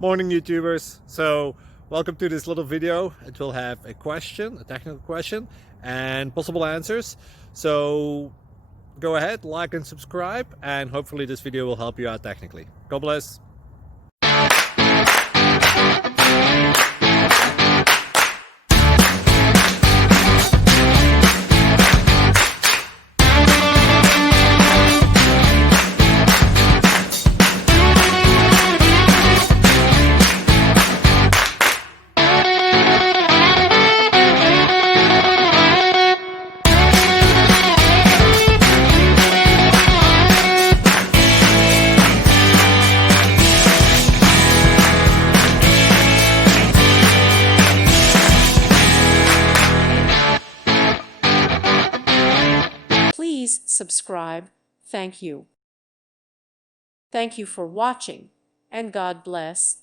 Morning YouTubers. So welcome to this little video. It will have a question, a technical question, and possible answers. So go ahead, like and subscribe, and hopefully this video will help you out technically. God bless. Please subscribe. Thank you. Thank you for watching, and God bless.